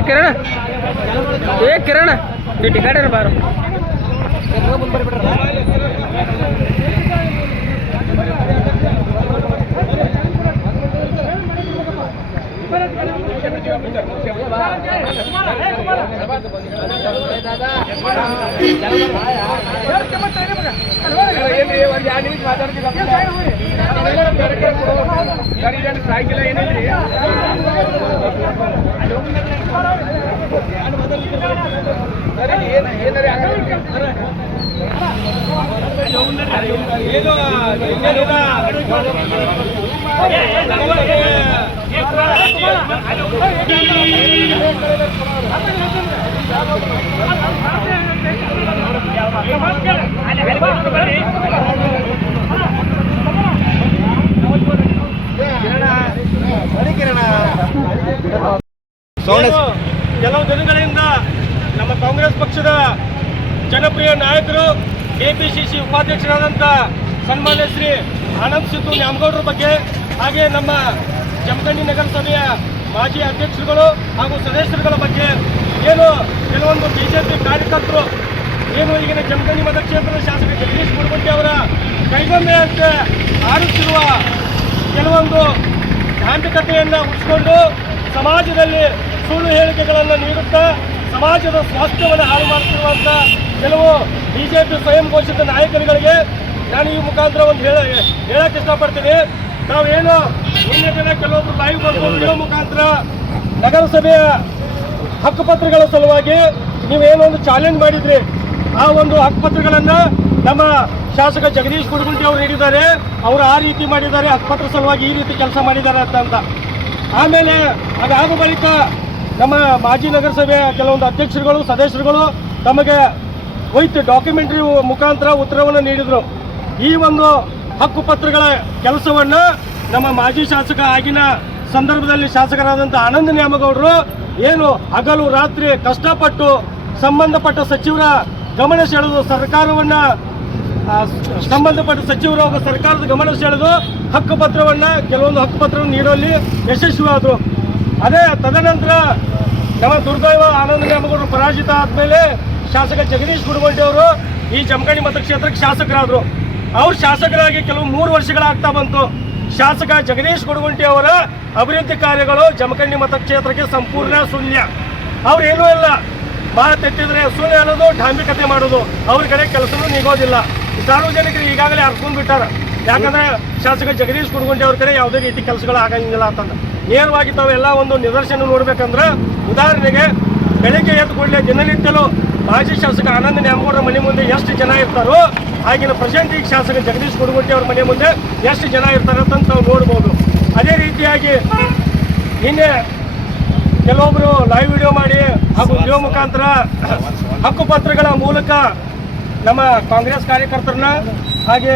Kiran Kiran ticket है बार ಕೆಲವು ದಿನಗಳಿಂದ ನಮ್ಮ ಕಾಂಗ್ರೆಸ್ ಪಕ್ಷದ ಜನಪ್ರಿಯ ನಾಯಕರು ಕೆಪಿಸಿಸಿ ಉಪಾಧ್ಯಕ್ಷರಾದಂಥ ಸನ್ಮಾನ್ಯ ಶ್ರೀ ಆನಂದ್ ಸಿದ್ದು ನ್ಯಾಮಗೌಡರ ಬಗ್ಗೆ ಹಾಗೆ ನಮ್ಮ ಜಮಖಂಡಿ ನಗರಸಭೆಯ ಮಾಜಿ ಅಧ್ಯಕ್ಷರುಗಳು ಹಾಗೂ ಸದಸ್ಯರುಗಳ ಬಗ್ಗೆ ಏನು ಕೆಲವೊಂದು ಬಿಜೆಪಿ ಕಾರ್ಯಕರ್ತರು ಏನು ಈಗಿನ ಜಮಖಂಡಿ ಮತಕ್ಷೇತ್ರದ ಶಾಸಕ ಜಗದೀಶ್ ಗುಡಗುಂಟಿ ಅವರ ಕೈಗೊಂಬೆ ಅಂತ ಆಡುತ್ತಿರುವ ಕೆಲವೊಂದು ಧಾರ್ಮಿಕತೆಯನ್ನು ಉಳಿಸಿಕೊಂಡು ಸಮಾಜದಲ್ಲಿ ಸುಳ್ಳು ಹೇಳಿಕೆಗಳನ್ನು ನೀಡುತ್ತಾ ಸಮಾಜದ ಸ್ವಾಸ್ಥ್ಯವನ್ನು ಹಾಳು ಮಾಡುತ್ತಿರುವಂಥ ಕೆಲವು ಬಿಜೆಪಿ ಸ್ವಯಂ ಘೋಷಿತ ನಾಯಕರುಗಳಿಗೆ ನಾನು ಈ ಮುಖಾಂತರ ಒಂದು ಹೇಳಕ್ಕೆ ಇಷ್ಟಪಡ್ತೀನಿ. ನಾವೇನು ನಿನ್ನೆ ದಿನ ಕೆಲವೊಂದು ಲೈವ್ ಬಂದು ವಿಡಿಯೋ ಮುಖಾಂತರ ನಗರಸಭೆಯ ಹಕ್ಕುಪತ್ರಗಳ ಸಲುವಾಗಿ ನೀವೇನೊಂದು ಚಾಲೆಂಜ್ ಮಾಡಿದ್ರಿ, ಆ ಒಂದು ಹಕ್ಕುಪತ್ರಗಳನ್ನು ನಮ್ಮ ಶಾಸಕ ಜಗದೀಶ್ ಗುಡಗುಂಟಿ ಅವರು ನೀಡಿದ್ದಾರೆ. ಅವರು ಆ ರೀತಿ ಮಾಡಿದ್ದಾರೆ, ಹಕ್ಕುಪತ್ರ ಸಲುವಾಗಿ ಈ ರೀತಿ ಕೆಲಸ ಮಾಡಿದ್ದಾರೆ ಅಂತ. ಆಮೇಲೆ ಅದಾದ ಬಳಿಕ ನಮ್ಮ ಮಾಜಿ ನಗರಸಭೆಯ ಕೆಲವೊಂದು ಅಧ್ಯಕ್ಷರುಗಳು ಸದಸ್ಯರುಗಳು ತಮಗೆ ವಿತ್ ಡಾಕ್ಯುಮೆಂಟ್ರಿ ಮುಖಾಂತರ ಉತ್ತರವನ್ನು ನೀಡಿದರು. ಈ ಒಂದು ಹಕ್ಕುಪತ್ರಗಳ ಕೆಲಸವನ್ನು ನಮ್ಮ ಮಾಜಿ ಶಾಸಕ ಆಗಿನ ಸಂದರ್ಭದಲ್ಲಿ ಶಾಸಕರಾದಂಥ ಆನಂದ್ ನ್ಯಾಮಗೌಡರು ಏನು ಹಗಲು ರಾತ್ರಿ ಕಷ್ಟಪಟ್ಟು ಸಂಬಂಧಪಟ್ಟ ಸಚಿವರ ಗಮನ ಸೆಳೆದು ಸರ್ಕಾರವನ್ನು ಸಂಬಂಧಪಟ್ಟ ಸಚಿವರು ಸರ್ಕಾರದ ಗಮನ ಸೆಳೆದು ಕೆಲವೊಂದು ಹಕ್ಕುಪತ್ರವನ್ನು ನೀಡುವಲ್ಲಿ ಯಶಸ್ವಿಯಾದರು. ಅದೇ ತದನಂತರ ನಮ್ಮ ದುರ್ದೈವ ಆನಂದ್ ನ್ಯಾಮಗೌಡರು ಪರಾಜಿತ ಆದಮೇಲೆ ಶಾಸಕ ಜಗದೀಶ್ ಗುಡಗುಂಟಿ ಅವರು ಈ ಜಮಖಂಡಿ ಮತಕ್ಷೇತ್ರಕ್ಕೆ ಶಾಸಕರಾದರು. ಅವ್ರು ಶಾಸಕರಾಗಿ ಕೆಲವು 3 ವರ್ಷಗಳಾಗ್ತಾ ಬಂತು. ಶಾಸಕ ಜಗದೀಶ್ ಗುಡಗುಂಟಿ ಅವರ ಅಭಿವೃದ್ಧಿ ಕಾರ್ಯಗಳು ಜಮಖಂಡಿ ಮತಕ್ಷೇತ್ರಕ್ಕೆ ಸಂಪೂರ್ಣ ಶೂನ್ಯ. ಅವ್ರೇನೂ ಇಲ್ಲ, ಮಾತೆತ್ತಿದ್ರೆ ಸುಳ್ಳು ಅನ್ನೋದು ಢಾಂಬಿಕತೆ ಮಾಡೋದು, ಅವ್ರ ಕಡೆ ಕೆಲಸನೂ ನಿಗೋದಿಲ್ಲ. ಸಾರ್ವಜನಿಕರು ಈಗಾಗಲೇ ಅರ್ಕೊಂಡು ಬಿಟ್ಟಾರ. ಯಾಕಂದ್ರೆ ಶಾಸಕ ಜಗದೀಶ್ ಗುಡಗುಂಟಿ ಅವ್ರ ಕಡೆ ಯಾವುದೇ ರೀತಿ ಕೆಲಸಗಳು ಆಗಂಗಿಲ್ಲ ಅಂತಂದು ನೇರವಾಗಿ ತಾವೆಲ್ಲ ಒಂದು ನಿದರ್ಶನ ನೋಡ್ಬೇಕಂದ್ರೆ, ಉದಾಹರಣೆಗೆ ಬೆಳಗ್ಗೆ ಎದ್ದು ಕೂಡಲೇ ದಿನನಿತ್ಯಲೂ ಮಾಜಿ ಶಾಸಕ ಆನಂದ್ ನ್ಯಾಮಗೌಡರ ಮನೆ ಮುಂದೆ ಎಷ್ಟು ಜನ ಇರ್ತಾರೋ ಆಗಿನ ಪ್ರೆಸೆಂಟ್ ಈಗ ಶಾಸಕ ಜಗದೀಶ್ ಗುಡಗುಂಟಿ ಅವ್ರ ಮನೆ ಮುಂದೆ ಎಷ್ಟು ಜನ ಇರ್ತಾರೆ ಅಂತ ನಾವು ನೋಡ್ಬೋದು. ಅದೇ ರೀತಿಯಾಗಿ ನಿನ್ನೆ ಕೆಲವೊಬ್ಬರು ಲೈವ್ ವಿಡಿಯೋ ಮಾಡಿ ಹಾಗೂ ವಿಡಿಯೋ ಮುಖಾಂತರ ಹಕ್ಕುಪತ್ರಗಳ ಮೂಲಕ ನಮ್ಮ ಕಾಂಗ್ರೆಸ್ ಕಾರ್ಯಕರ್ತರನ್ನ ಹಾಗೆ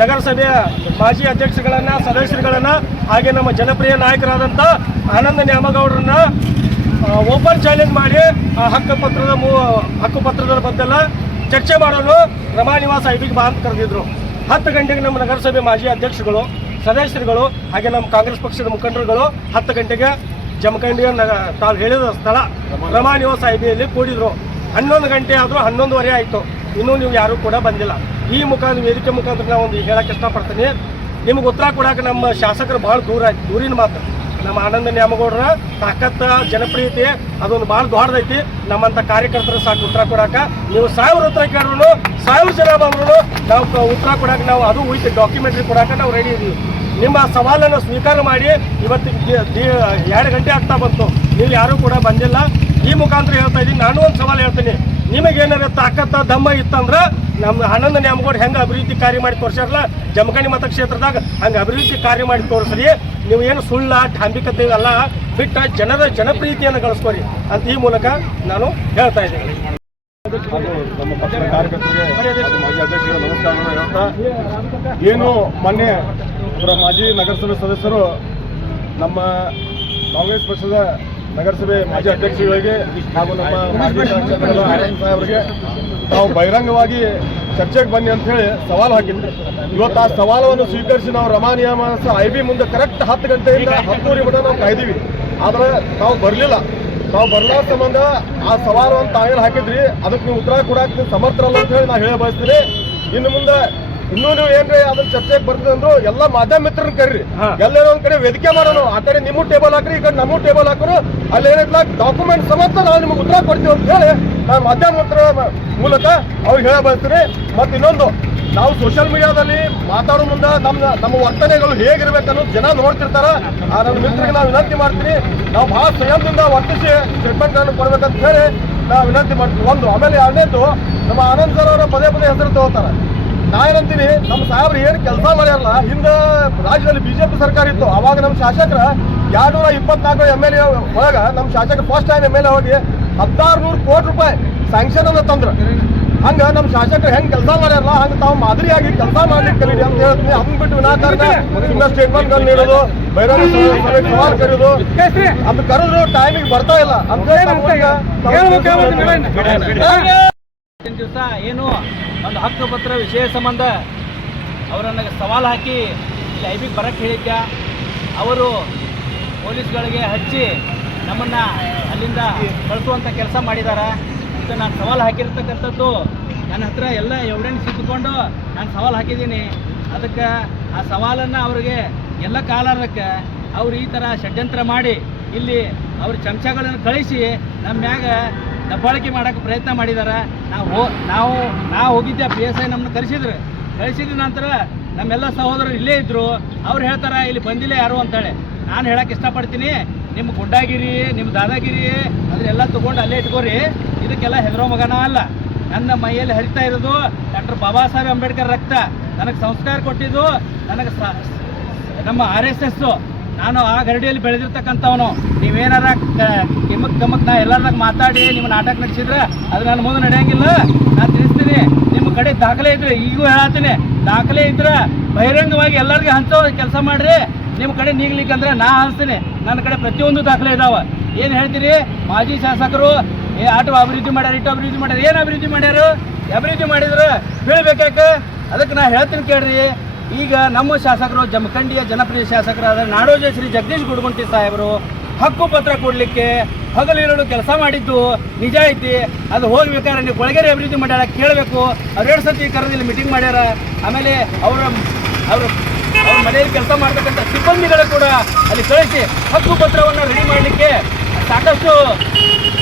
ನಗರಸಭೆಯ ಮಾಜಿ ಅಧ್ಯಕ್ಷಗಳನ್ನ ಸದಸ್ಯರುಗಳನ್ನ ಹಾಗೆ ನಮ್ಮ ಜನಪ್ರಿಯ ನಾಯಕರಾದಂಥ ಆನಂದ್ ನ್ಯಾಮಗೌಡರನ್ನ ಓಪನ್ ಚಾಲೆಂಜ್ ಮಾಡಿ ಆ ಹಕ್ಕುಪತ್ರದ ಬಗ್ಗೆಲ್ಲ ಚರ್ಚೆ ಮಾಡಲು ರಮಾ ನಿವಾಸ ಐಬಿಗೆ ಬಾ ಅಂತ ಕರೆದಿದ್ರು. 10 ಗಂಟೆಗೆ ನಮ್ಮ ನಗರಸಭೆ ಮಾಜಿ ಅಧ್ಯಕ್ಷರುಗಳು ಸದಸ್ಯರುಗಳು ಹಾಗೆ ನಮ್ಮ ಕಾಂಗ್ರೆಸ್ ಪಕ್ಷದ ಮುಖಂಡರುಗಳು 10 ಗಂಟೆಗೆ ಜಮಖಂಡಿಯ ತಾವು ಹೇಳಿದ ಸ್ಥಳ ರಮಾ ನಿವಾಸ ಐಬಿಯಲ್ಲಿ ಕೂಡಿದ್ರು. 11 ಗಂಟೆ ಆದರೂ 11:30 ಆಯಿತು, ಇನ್ನೂ ನೀವು ಯಾರೂ ಕೂಡ ಬಂದಿಲ್ಲ. ಈ ವೇದಿಕೆ ಮುಖಾಂತರ ನಾವು ಒಂದು ಹೇಳಕ್ಕೆ ಇಷ್ಟಪಡ್ತೀನಿ. ನಿಮ್ಗೆ ಉತ್ತರ ಕೊಡೋಕೆ ನಮ್ಮ ಶಾಸಕರು ಭಾಳ ದೂರಿನ ಮಾತು. ನಮ್ಮ ಆನಂದ್ ನ್ಯಾಮಗೌಡರ ತಾಕತ್ತ ಜನಪ್ರಿಯತೆ ಅದೊಂದು ಭಾಳ ದೊಡ್ಡದೈತಿ. ನಮ್ಮಂಥ ಕಾರ್ಯಕರ್ತರು ಸಾಕು ಉತ್ತರ ಕೊಡೋಕೆ. ನೀವು 1000 ಉತ್ತರ ಕೇಳಿದ್ರು 1000 ಜನ ಬಂದ್ರು ನಾವು ಉತ್ತರ ಕೊಡೋಕೆ ನಾವು ಅದು ಉಳಿತು ಡಾಕ್ಯುಮೆಂಟ್ರಿ ಕೊಡೋಕೆ ನಾವು ರೆಡಿ ಇದ್ದೀವಿ. ನಿಮ್ಮ ಸವಾಲನ್ನು ಸ್ವೀಕಾರ ಮಾಡಿ ಇವತ್ತಿಗೆ 2 ಗಂಟೆ ಆಗ್ತಾ ಬಂತು, ನೀವು ಯಾರೂ ಕೂಡ ಬಂದಿಲ್ಲ. ಈ ಮುಖಾಂತರ ಹೇಳ್ತಾ ಇದ್ದೀನಿ, ನಾನು ಒಂದು ಸವಾಲು ಹೇಳ್ತೀನಿ. ನಿಮಗೇನಾರ ತಾಕತ್ತ ದಮ್ಮ ಇತ್ತಂದ್ರೆ ನಮ್ಮ ಆನಂದ್ ನ್ಯಾಮಗೌಡ ಹೆಂಗೆ ಅಭಿವೃದ್ಧಿ ಕಾರ್ಯ ಮಾಡಿ ತೋರಿಸ್ಯಾರಲ್ಲ ಜಮಖಂಡಿ ಮತಕ್ಷೇತ್ರದಾಗ ಹಂಗೆ ಅಭಿವೃದ್ಧಿ ಕಾರ್ಯ ಮಾಡಿ ತೋರಿಸ್ರಿ. ನೀವು ಏನು ಸುಳ್ಳ ಢಾಂಬಿಕತೆ ಅಲ್ಲ ಬಿಟ್ಟ ಜನರ ಜನಪ್ರೀತಿಯನ್ನು ಗಳಿಸ್ಕೊರಿ ಅಂತ ಈ ಮೂಲಕ ನಾನು ಹೇಳ್ತಾ ಇದ್ದೀನಿ. ನಮ್ಮ ಪಕ್ಷದ ಕಾರ್ಯಕರ್ತರಿಗೆ ಮಾಜಿ ಅಧ್ಯಕ್ಷರು ನಮಸ್ಕಾರಗಳನ್ನು ಹೇಳ್ತಾ, ಏನು ಮೊನ್ನೆ ಅವರ ಮಾಜಿ ನಗರಸಭೆ ಸದಸ್ಯರು ನಮ್ಮ ಕಾಂಗ್ರೆಸ್ ಪಕ್ಷದ ನಗರಸಭೆ ಮಾಜಿ ಅಧ್ಯಕ್ಷಗಳಿಗೆ ಹಾಗೂ ನಮ್ಮ ಮಾಜಿ ಶಾಸಕರಾದ ಆನಂದ್ ಸಾಹೇಬರಿಗೆ ನಾವು ಬಹಿರಂಗವಾಗಿ ಚರ್ಚೆಗೆ ಬನ್ನಿ ಅಂತ ಹೇಳಿ ಸವಾಲು ಹಾಕಿದ್ವಿ. ಇವತ್ತು ಆ ಸವಾಲನ್ನು ಸ್ವೀಕರಿಸಿ ನಾವು ರಮಾ ನಿಯಮ IB ಮುಂದೆ ಕರೆಕ್ಟ್ 10 ಗಂಟೆಯಿಂದ 10:30 ಮಟ್ಟ ನಾವು ಕಾಯ್ದೀವಿ. ಆದರೆ ನಾವು ಬರಲಿಲ್ಲ. ನಾವು ಬರಲಾರ ಸಂಬಂಧ ಆ ಸವಾಲು ಅಂತ ತಾವೇನು ಹಾಕಿದ್ರಿ ಅದಕ್ಕೆ ನೀವು ಉತ್ತರ ಕೊಡಕ್ಕೆ ನೀವು ಸಮರ್ಥರಲ್ಲ ಅಂತ ಹೇಳಿ ನಾವು ಹೇಳ ಬಯಸ್ತೀವಿ. ಇನ್ನು ಮುಂದೆ ಇನ್ನೂ ನೀವು ಏನ್ರಿ ಅದನ್ನ ಚರ್ಚೆಗೆ ಬರ್ತದೆ ಅಂದ್ರು ಎಲ್ಲ ಮಾಧ್ಯಮ ಮಿತ್ರರನ್ನ ಕರ್ರಿ, ಎಲ್ಲರೂ ಒಂದ್ ಕಡೆ ವೇದಿಕೆ ಮಾಡೋಣ. ಆ ಕಡೆ ನಿಮ್ಮ ಟೇಬಲ್ ಹಾಕ್ರಿ, ಈ ಕಡೆ ನಮ್ಮ ಟೇಬಲ್ ಹಾಕೋರು. ಅಲ್ಲಿ ಏನಿಲ್ಲ ಡಾಕ್ಯುಮೆಂಟ್ ಸಮೇತ ನಾವು ನಿಮ್ಗೆ ಉತ್ತರ ಕೊಡ್ತೀವಿ ಅಂತ ಹೇಳಿ ನಾನು ಮಾಧ್ಯಮ ಮಿತ್ರರ ಮೂಲಕ ಅವ್ರಿಗೆ ಹೇಳ ಬಯಸ್ತೀನಿ. ಮತ್ತು ಇನ್ನೊಂದು, ನಾವು ಸೋಷಿಯಲ್ ಮೀಡಿಯಾದಲ್ಲಿ ಮಾತಾಡೋ ಮುಂದೆ ನಮ್ಮ ವರ್ತನೆಗಳು ಹೇಗಿರ್ಬೇಕನ್ನೋದು ಜನ ನೋಡ್ತಿರ್ತಾರ. ಆ ನನ್ನ ಮಿತ್ರರಿಗೆ ನಾವು ವಿನಂತಿ ಮಾಡ್ತೀನಿ, ನಾವು ಬಹಳ ಸಂಯಮದಿಂದ ವರ್ತಿಸಿ ಸ್ಟೇಟ್ಮೆಂಟ್ಗಳನ್ನು ಕೊಡ್ಬೇಕಂತ ಹೇಳಿ ನಾವು ವಿನಂತಿ ಮಾಡ್ತೀವಿ. ಒಂದು, ಆಮೇಲೆ ಎರಡನೇದು, ನಮ್ಮ ಆನಂದ್ ಸರ್ ಅವರ ಪದೇ ಹೆಸರು ತಗೋತಾರೆ. ನಾ ಏನಂತೀನಿ, ನಮ್ಮ ಸಾಹೇಬ್ರು ಏನು ಕೆಲಸ ಮಾಡ್ಯಾರಲ್ಲ, ಹಿಂದೆ ರಾಜ್ಯದಲ್ಲಿ BJP ಸರ್ಕಾರ ಇತ್ತು, ಅವಾಗ ನಮ್ಮ ಶಾಸಕರ 224 MLA ಒಳಗ ನಮ್ಮ ಶಾಸಕರು ಫಸ್ಟ್ ಟೈಮ್ MLA ಹೋಗಿ 1600 ಕೋಟಿ ರೂಪಾಯಿ ಸ್ಯಾಂಕ್ಷನ್ ಅನ್ನ ತಂದ್ರು. ಹಂಗ ನಮ್ಮ ಶಾಸಕರು ಹೆಂಗ್ ಕೆಲಸ ಮಾಡ್ಯಾರಲ್ಲ ಹಂಗ ತಾವು ಮಾದರಿಯಾಗಿ ಕೆಲಸ ಮಾಡ್ಲಿಕ್ಕೆ ಕಲೀರಿ ಅಂತ ಹೇಳ್ತೀನಿ. ಹಂಗ್ ಬಿಟ್ಟು ವಿನಾಕಾರಣ ಸುಮ್ಮನೆ ಸ್ಟೇಟ್ಮೆಂಟ್ಗಳು ನೀಡೋದು, ಬಹಿರಂಗ ಸಭೆಗೆ ಸವಾಲು ಕರೆಯೋದು, ಅದು ಕರೆದ್ರು ಟೈಮಿಗೆ ಬರ್ತಾ ಇಲ್ಲ ಅಂತ ದಿವಸ ಏನು ಒಂದು ಹಕ್ಕುಪತ್ರ ವಿಷಯ ಸಂಬಂಧ ಅವರನ್ನು ಸವಾಲು ಹಾಕಿ ಇಲ್ಲಿ IB ಬರಕ್ಕೆ ಹೇಳಿದ್ದ. ಅವರು ಪೊಲೀಸ್ಗಳಿಗೆ ಹಚ್ಚಿ ನಮ್ಮನ್ನು ಅಲ್ಲಿಂದ ಕಳಿಸುವಂಥ ಕೆಲಸ ಮಾಡಿದ್ದಾರೆ. ಇದು ನಾನು ಸವಾಲು ಹಾಕಿರ್ತಕ್ಕಂಥದ್ದು ನನ್ನ ಹತ್ರ ಎಲ್ಲ ಎವಿಡೆನ್ಸ್ ಇದ್ದುಕೊಂಡು ನಾನು ಸವಾಲು ಹಾಕಿದ್ದೀನಿ. ಅದಕ್ಕೆ ಆ ಸವಾಲನ್ನು ಅವ್ರಿಗೆ ಎಲ್ಲ ಕಾಲಕ್ಕೆ ಅವ್ರು ಈ ಥರ ಷಡ್ಯಂತ್ರ ಮಾಡಿ ಇಲ್ಲಿ ಅವ್ರ ಚಮಚಗಳನ್ನು ಕಳಿಸಿ ನಮ್ಮ ಮ್ಯಾಗ ದಬ್ಬಾಳಿಕೆ ಮಾಡೋಕ್ಕೆ ಪ್ರಯತ್ನ ಮಾಡಿದ್ದಾರೆ. ನಾವು ಹೋಗಿದ್ದೆ, PSI ನಮ್ಮನ್ನು ಕಳಿಸಿದ ನಂತರ ನಮ್ಮೆಲ್ಲ ಸಹೋದರರು ಇಲ್ಲೇ ಇದ್ದರು. ಅವ್ರು ಹೇಳ್ತಾರೆ ಇಲ್ಲಿ ಬಂದಿಲ್ಲ ಯಾರು ಅಂತೇಳಿ. ನಾನು ಹೇಳಕ್ಕೆ ಇಷ್ಟಪಡ್ತೀನಿ, ನಿಮ್ಮ ಗುಂಡಾಗಿರಿ, ನಿಮ್ಮ ದಾದಾಗಿರಿ ಅದನ್ನೆಲ್ಲ ತೊಗೊಂಡು ಅಲ್ಲೇ ಇಟ್ಕೋರಿ. ಇದಕ್ಕೆಲ್ಲ ಹೆದರೋ ಮಗನ ಅಲ್ಲ. ನನ್ನ ಮೈಯಲ್ಲಿ ಹರಿತಾ ಇರೋದು ಡಾಕ್ಟರ್ ಬಾಬಾ ಸಾಹೇಬ್ ಅಂಬೇಡ್ಕರ್ ರಕ್ತ. ನನಗೆ ಸಂಸ್ಕಾರ ಕೊಟ್ಟಿದ್ದು ನನಗೆ ನಮ್ಮ RSS. ನಾನು ಆ ಗರಡಿಯಲ್ಲಿ ಬೆಳೆದಿರ್ತಕ್ಕಂಥವನು. ನೀವೇನಾರ ಕಮಕ್ ನಾ ಎಲ್ಲಾರ್ದಾಗ ಮಾತಾಡಿ ನಿಮ್ಮ ನಾಟಕ ನಡೆಸಿದ್ರೆ ಅದು ನನ್ನ ಮುಂದೆ ನಡೆಯಂಗಿಲ್ಲ. ನಾನು ತಿಳಿಸ್ತೀನಿ, ನಿಮ್ಮ ಕಡೆ ದಾಖಲೆ ಇದ್ರೆ, ಈಗೂ ಹೇಳತ್ತೀನಿ, ದಾಖಲೆ ಇದ್ರೆ ಬಹಿರಂಗವಾಗಿ ಎಲ್ಲರಿಗೆ ಹಂಚೋ ಕೆಲಸ ಮಾಡ್ರಿ. ನಿಮ್ಮ ಕಡೆ ನೀಗ್ಲಿಕ್ಕಂದ್ರೆ ನಾ ಹಂಚ್ತೀನಿ. ನನ್ನ ಕಡೆ ಪ್ರತಿಯೊಂದು ದಾಖಲೆ ಇದಾವೆ. ಏನು ಹೇಳ್ತೀರಿ, ಮಾಜಿ ಶಾಸಕರು ಆಟೋ ಅಭಿವೃದ್ಧಿ ಮಾಡ್ಯಾರ, ಇಟ್ಟು ಅಭಿವೃದ್ಧಿ ಮಾಡ್ಯಾರ. ಏನು ಅಭಿವೃದ್ಧಿ ಮಾಡ್ಯಾರು? ಅಭಿವೃದ್ಧಿ ಮಾಡಿದ್ರೆ ಬೀಳ್ಬೇಕಾಕೆ? ಅದಕ್ಕೆ ನಾ ಹೇಳ್ತೀನಿ ಕೇಳ್ರಿ. ಈಗ ನಮ್ಮ ಶಾಸಕರು, ಜಮಖಂಡಿಯ ಜನಪ್ರಿಯ ಶಾಸಕರಾದ ನಾಡೋಜ ಶ್ರೀ ಜಗದೀಶ್ ಗುಡಗುಂಟಿ ಸಾಹೇಬರು ಹಕ್ಕುಪತ್ರ ಕೊಡಲಿಕ್ಕೆ ಹಗಲಿರುಳು ಕೆಲಸ ಮಾಡಿದ್ದು ನಿಜ ಐತಿ. ಅದು ಹೋಗ್ಬೇಕಾದ್ರೆ ನೀವು ಕೊಳಗೇರಿ ಅಭಿವೃದ್ಧಿ ಮಾಡ್ಯಾರ ಕೇಳಬೇಕು. ಅವ್ರು 2 ಸತಿ ಕರೆದಿಲ್ಲಿ ಮೀಟಿಂಗ್ ಮಾಡ್ಯಾರ. ಆಮೇಲೆ ಅವ್ರ ಮನೆಯಲ್ಲಿ ಕೆಲಸ ಮಾಡ್ತಕ್ಕಂಥ ಸಿಬ್ಬಂದಿಗಳು ಕೂಡ ಅಲ್ಲಿ ಕಳಿಸಿ ಹಕ್ಕುಪತ್ರವನ್ನು ರೆಡಿ ಮಾಡಲಿಕ್ಕೆ ಸಾಕಷ್ಟು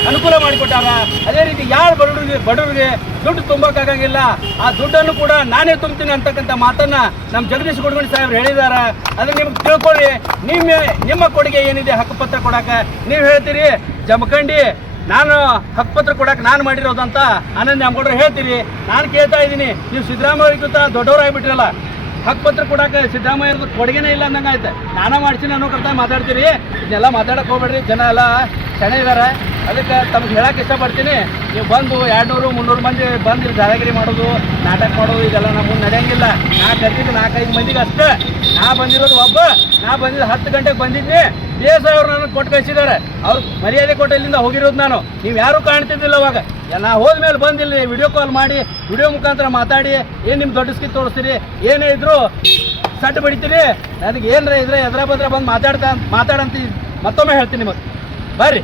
ಅನುಕೂಲ ಮಾಡಿಕೊಟ್ಟಾರ. ಅದೇ ರೀತಿ ಯಾರು ಬಡವರಿಗೆ ದುಡ್ಡು ತುಂಬಕ್ಕಾಗಂಗಿಲ್ಲ, ಆ ದುಡ್ಡನ್ನು ಕೂಡ ನಾನೇ ತುಂಬ್ತೀನಿ ಅಂತಕ್ಕಂಥ ಮಾತನ್ನ ನಮ್ಮ ಜಗದೀಶ್ ಗುಡಗುಂಟಿ ಸಾಹೇಬ್ರು ಹೇಳಿದಾರ. ಅದನ್ನ ನಿಮ್ಗೆ ತಿಳ್ಕೊಳ್ಳಿ. ನಿಮ್ಮ ಕೊಡುಗೆ ಏನಿದೆ ಹಕ್ಕುಪತ್ರ ಕೊಡಕ್ಕೆ? ನೀವು ಹೇಳ್ತೀರಿ ಜಮಖಂಡಿ ನಾನು ಹಕ್ಕುಪತ್ರ ಕೊಡಕ್ಕೆ ನಾನು ಮಾಡಿರೋದಂತ ಆನಂದ್ ನ್ಯಾಮಗೌಡರು ಹೇಳ್ತೀರಿ. ನಾನು ಕೇಳ್ತಾ ಇದ್ದೀನಿ, ನೀವು ಸಿದ್ದರಾಮಯ್ಯಗಿಂತ ದೊಡ್ಡವರಾಗಿಬಿಟ್ರಲ್ಲ, ಹಕ್ಕುಪತ್ರ ಕೊಡಕ್ಕೆ ಸಿದ್ದರಾಮಯ್ಯರ್ದು ಕೊಡುಗೆನೇ ಇಲ್ಲ ಅಂದಂಗೆ ಆಯ್ತು. ನಾನೇ ಮಾಡ್ತೀನಿ ಅನ್ನೋ ಕರ್ತ ಮಾತಾಡ್ತೀರಿ. ಇದನ್ನೆಲ್ಲ ಮಾತಾಡಕ್ಕೆ ಹೋಗ್ಬೇಡ್ರಿ, ಜನ ಎಲ್ಲ ಸೆಣೆ ಇದ್ದಾರೆ. ಅದಕ್ಕೆ ತಮ್ಗೆ ಹೇಳಕ್ಕೆ ಇಷ್ಟಪಡ್ತೀನಿ, ನೀವು ಬಂದು 200-300 ಮಂದಿ ಬಂದು ಇಲ್ಲಿ ದಾದಾಗಿರಿ ಮಾಡೋದು, ನಾಟಕ ಮಾಡೋದು ಇದೆಲ್ಲ ನಮ್ಮ ಮುಂದೆ ನಡೆಯಂಗಿಲ್ಲ. ನಾ ಕರ್ತಿದ್ದು 4-5 ಮಂದಿಗೆ ಅಷ್ಟೇ. ನಾ ಬಂದಿರೋದು ಒಬ್ಬ. ನಾ ಬಂದಿದ್ದು 10 ಗಂಟೆಗೆ ಬಂದಿದ್ದೆ. PSI ಅವ್ರು ನನಗೆ ಕೊಟ್ಟು ಕಳಿಸಿದ್ದಾರೆ. ಅವ್ರು ಮರ್ಯಾದೆ ಕೊಟ್ಟು ಇಲ್ಲಿಂದ ಹೋಗಿರೋದು ನಾನು. ನೀವು ಯಾರೂ ಕಾಣ್ತಿದ್ದಿಲ್ಲ ಅವಾಗ. ನಾ ಹೋದ್ಮೇಲೆ ಬಂದಿಲ್ಲ, ವಿಡಿಯೋ ಕಾಲ್ ಮಾಡಿ ವಿಡಿಯೋ ಮುಖಾಂತರ ಮಾತಾಡಿ ಏನು ನಿಮ್ಮ ದೊಡ್ಡ ಸ್ಕಿತ್ ತೋರಿಸ್ತೀರಿ, ಏನೇ ಇದ್ರು ಸಡ್ಡು ಬಡಿತೀರಿ. ನನಗೆ ಏನರ ಇದ್ರೆ ಎದ್ರ ಬದ್ರ ಬಂದು ಮಾತಾಡಂತ ಮತ್ತೊಮ್ಮೆ ಹೇಳ್ತೀನಿ ನಿಮಗೆ ಬರ್ರಿ.